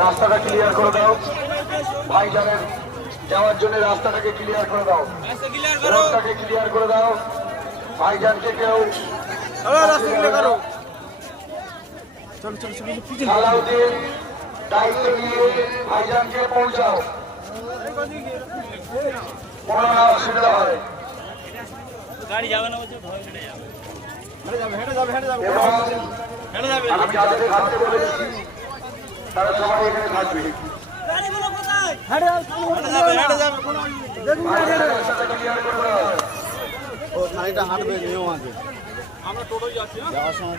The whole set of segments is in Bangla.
রাস্তাটা ক্লিয়ার করে দাও। ভাইজানের যাওয়ার জন্য রাস্তাটাকে ক্লিয়ার করে দাও। রোডটাকে ক্লিয়ার করে। দাও। ভাইজানকে কেউ সালাউদ্দিন দায়িত্ব নিয়ে ভাইজানকে পৌঁছাও। কোনো না অসুবিধা হয় গাড়ি যাবে না বলছে ভয় হেঁটে যাবে এবং আমি যাদেরকে থাকতে বলেছি তারা সবাই এখানে থাকবে। ও হাঁটবে যাওয়ার সময়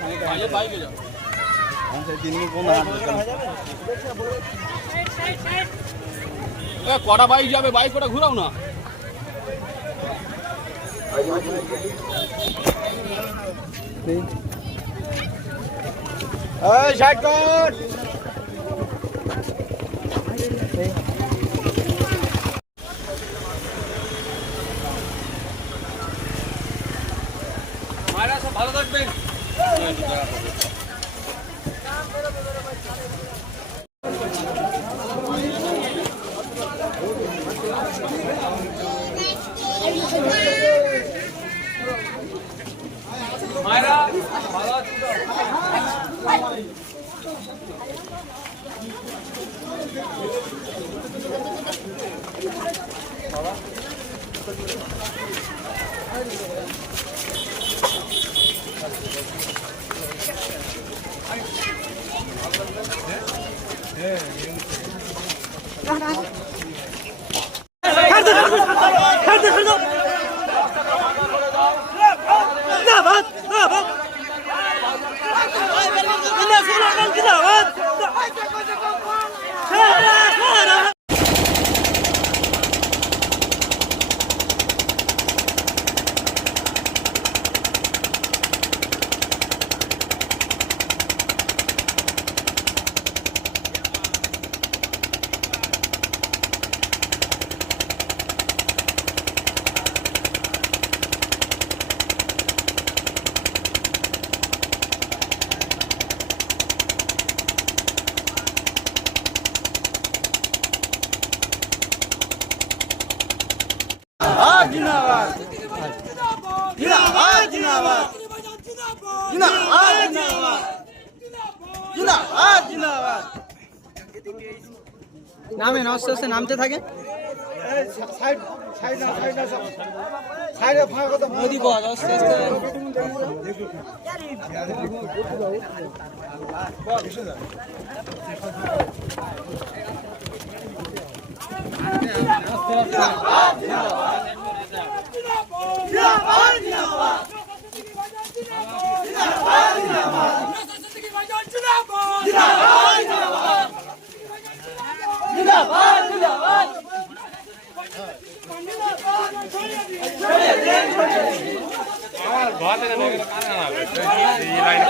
কটা বাইক যাবে? বাইক ওটা ঘুরাও না। সাইড কর মায়েরা সব ভালো থাকবেন? জিন্দাবাদ জিন্দাবাদ নামেন আস্তে আস্তে নামতে থাকে সাইড সাইড না সাইড না সব সাইডে ফাঁকা কথা মোদি বস আস্তে আস্তে। ঘর bota na panela. E vai na